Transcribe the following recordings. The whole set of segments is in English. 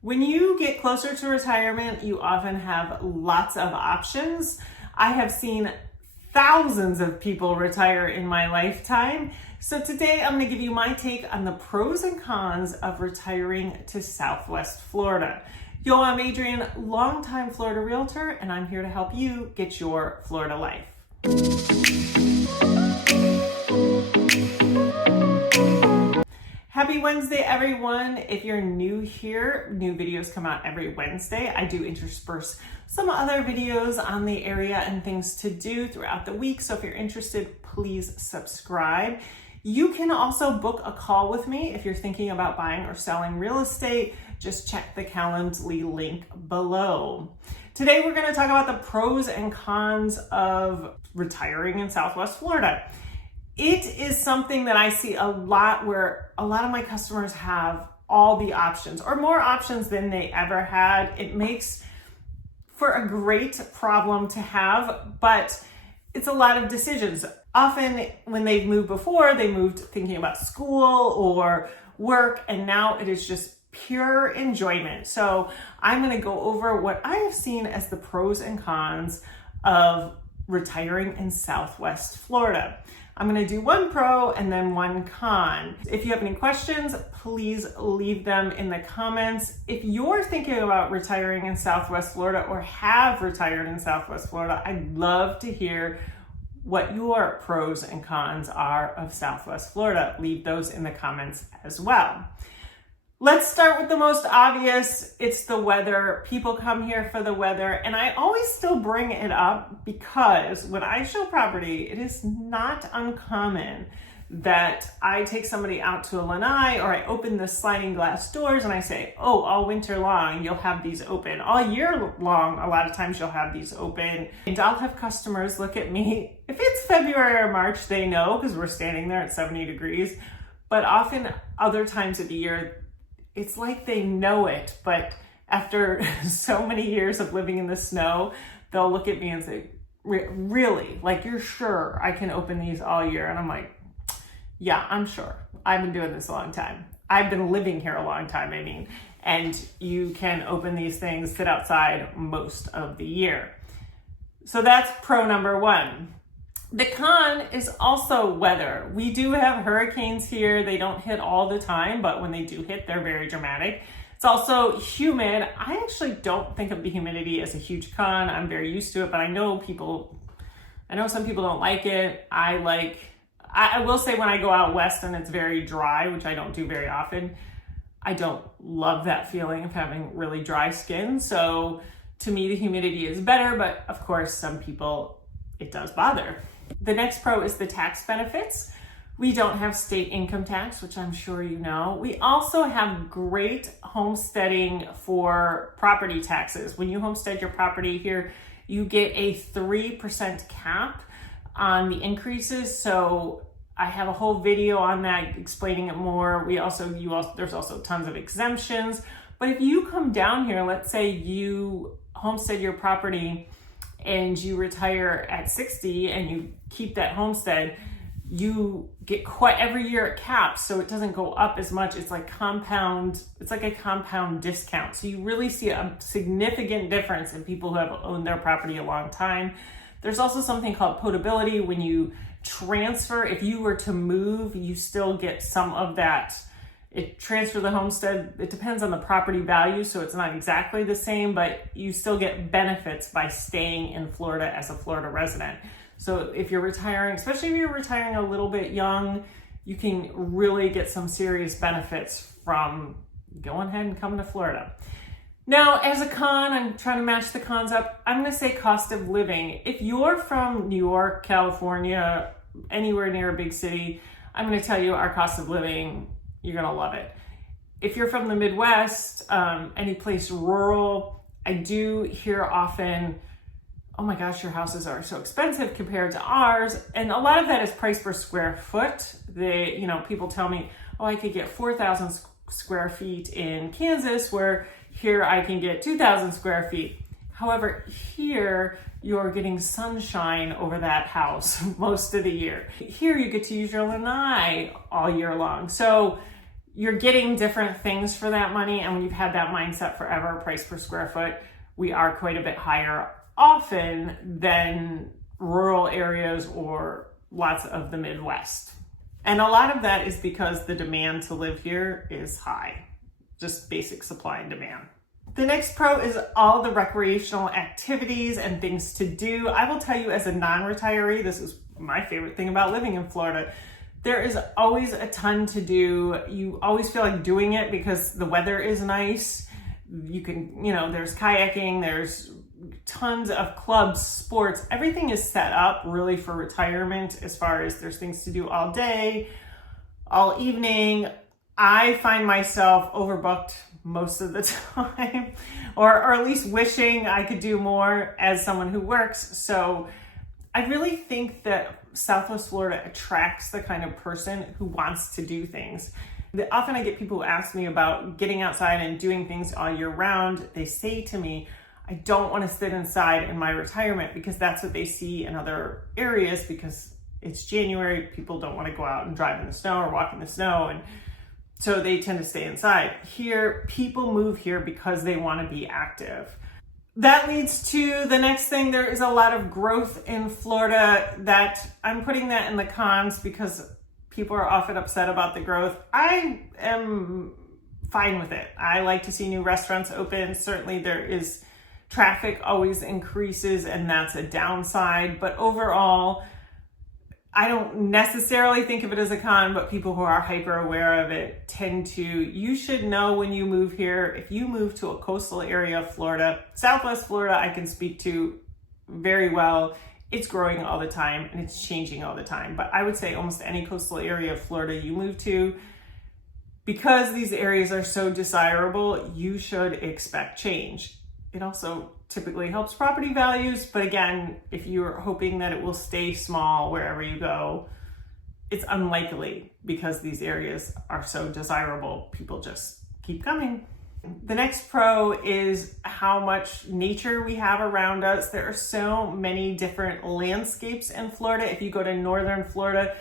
When you get closer to retirement, you often have lots of options. I have seen thousands of people retire in my lifetime. So today I'm going to give you my take on the pros and cons of retiring to Southwest Florida. Yo, I'm Adrienne, longtime Florida realtor, and I'm here to help you get your Florida life. Happy Wednesday, everyone. If you're new here, new videos come out every Wednesday. I do intersperse some other videos on the area and things to do throughout the week. So if you're interested, please subscribe. You can also book a call with me if you're thinking about buying or selling real estate. Just check the Calendly link below. Today, we're going to talk about the pros and cons of retiring in Southwest Florida. It is something that I see a lot where a lot of my customers have all the options or more options than they ever had. It makes for a great problem to have, but it's a lot of decisions. Often when they've moved before, they moved thinking about school or work, and now it is just pure enjoyment. So I'm going to go over what I have seen as the pros and cons of retiring in Southwest Florida. I'm going to do one pro and then one con. If you have any questions, please leave them in the comments. If you're thinking about retiring in Southwest Florida or have retired in Southwest Florida, I'd love to hear what your pros and cons are of Southwest Florida. Leave those in the comments as well. Let's start with the most obvious. It's the weather. People come here for the weather, and I always still bring it up because when I show property, it is not uncommon that I take somebody out to a lanai or I open the sliding glass doors and I say, oh, all winter long, you'll have these open. All year long, a lot of times you'll have these open. And I'll have customers look at me. If it's February or March, they know because we're standing there at 70 degrees. But often other times of the year, it's like they know it, but after so many years of living in the snow, they'll look at me and say, really? Like, you're sure I can open these all year? And I'm like, yeah, I'm sure. I've been doing this a long time. I've been living here a long time, and you can open these things, sit outside most of the year. So that's pro number one. The con is also weather. We do have hurricanes here. They don't hit all the time, but when they do hit, they're very dramatic. It's also humid. I actually don't think of the humidity as a huge con. I'm very used to it, but I know some people don't like it. I will say when I go out west and it's very dry, which I don't do very often, I don't love that feeling of having really dry skin. So to me, the humidity is better, but of course, some people, it does bother. The next pro is the tax benefits. We don't have state income tax, which I'm sure you know. We also have great homesteading for property taxes. When you homestead your property here, you get a 3% cap on the increases. So I have a whole video on that explaining it more. There's also tons of exemptions. But if you come down here, let's say you homestead your property and you retire at 60 and you keep that homestead, you get every year it caps, so it doesn't go up as much. It's like a compound discount. So you really see a significant difference in people who have owned their property a long time. There's also something called potability. When you transfer, if you were to move, you still get some of that. Transfer the homestead, it depends on the property value, so it's not exactly the same, but you still get benefits by staying in Florida as a Florida resident. So if you're retiring, especially if you're retiring a little bit young, you can really get some serious benefits from going ahead and coming to Florida. Now, as a con, I'm trying to match the cons up. I'm going to say cost of living. If you're from New York, California, anywhere near a big city, I'm going to tell you our cost of living, you're going to love it. If you're from the Midwest, any place rural, I do hear often, oh my gosh, your houses are so expensive compared to ours. And a lot of that is price per square foot. People tell me, oh, I could get 4,000 square feet in Kansas, where here I can get 2,000 square feet. However, here you're getting sunshine over that house most of the year. Here you get to use your lanai all year long. So you're getting different things for that money. And when you've had that mindset forever, price per square foot, we are quite a bit higher often than rural areas or lots of the Midwest. And a lot of that is because the demand to live here is high, just basic supply and demand. The next pro is all the recreational activities and things to do. I will tell you, as a non-retiree, this is my favorite thing about living in Florida. There is always a ton to do. You always feel like doing it because the weather is nice. You can, there's kayaking, there's tons of clubs, sports. Everything is set up really for retirement as far as there's things to do all day, all evening. I find myself overbooked most of the time, or at least wishing I could do more as someone who works. So I really think that Southwest Florida attracts the kind of person who wants to do things. Often I get people who ask me about getting outside and doing things all year round. They say to me, I don't want to sit inside in my retirement, because that's what they see in other areas, because it's January, people don't want to go out and drive in the snow or walk in the snow, and so they tend to stay inside. Here, people move here because they want to be active. That leads to the next thing. There is a lot of growth in Florida. That I'm putting that in the cons because people are often upset about the growth. I am fine with it. I like to see new restaurants open. Certainly there is traffic always increases, and that's a downside. But overall, I don't necessarily think of it as a con, but people who are hyper aware of it tend to. You should know when you move here, if you move to a coastal area of Florida, Southwest Florida, I can speak to very well. It's growing all the time and it's changing all the time. But I would say almost any coastal area of Florida you move to, because these areas are so desirable, you should expect change. It also typically helps property values, but again, if you're hoping that it will stay small wherever you go, it's unlikely, because these areas are so desirable. People just keep coming. The next pro is how much nature we have around us. There are so many different landscapes in Florida. If you go to northern Florida,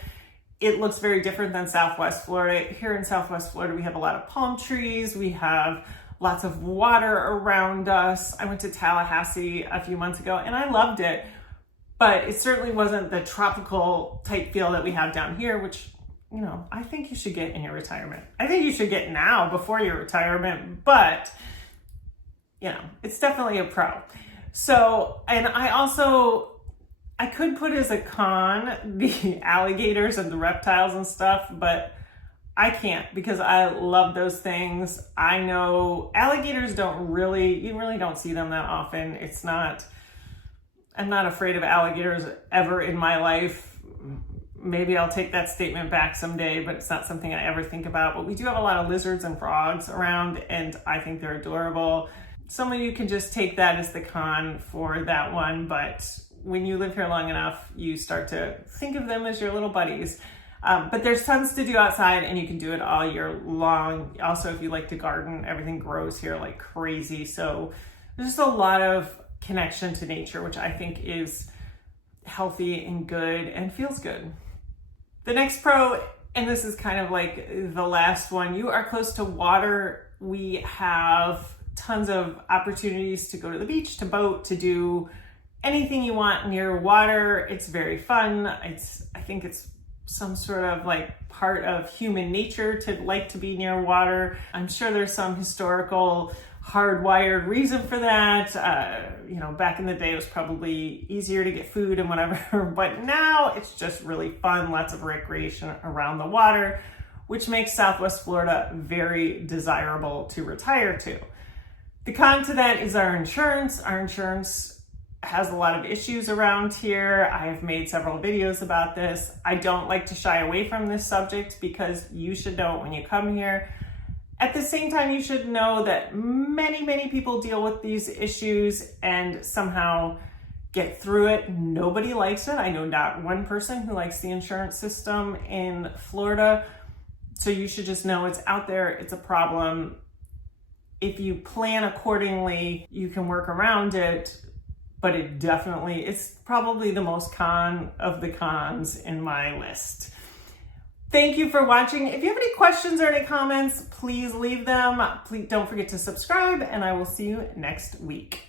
it looks very different than Southwest Florida. Here in Southwest Florida, we have a lot of palm trees. We have lots of water around us. I went to Tallahassee a few months ago and I loved it, but it certainly wasn't the tropical type feel that we have down here, which, I think you should get in your retirement. I think you should get now before your retirement, but it's definitely a pro. So, and I could put as a con the alligators and the reptiles and stuff, but I can't, because I love those things. I know alligators you really don't see them that often. I'm not afraid of alligators ever in my life. Maybe I'll take that statement back someday, but it's not something I ever think about. But we do have a lot of lizards and frogs around, and I think they're adorable. Some of you can just take that as the con for that one, but when you live here long enough, you start to think of them as your little buddies. But there's tons to do outside, and you can do it all year long. Also, if you like to garden, everything grows here like crazy. So there's just a lot of connection to nature, which I think is healthy and good and feels good. The next pro, and this is kind of like the last one, you are close to water. We have tons of opportunities to go to the beach, to boat, to do anything you want near water. It's very fun. I think it's some sort of like part of human nature to like to be near water. I'm sure there's some historical hardwired reason for that. Back in the day it was probably easier to get food and whatever, but now it's just really fun. Lots of recreation around the water, which makes Southwest Florida very desirable to retire to. The con to that is our insurance. Our insurance has a lot of issues around here. I've made several videos about this. I don't like to shy away from this subject because you should know it when you come here. At the same time, you should know that many, many people deal with these issues and somehow get through it. Nobody likes it. I know not one person who likes the insurance system in Florida. So you should just know it's out there. It's a problem. If you plan accordingly, you can work around it. But it's probably the most con of the cons in my list. Thank you for watching. If you have any questions or any comments, please leave them. Please don't forget to subscribe, and I will see you next week.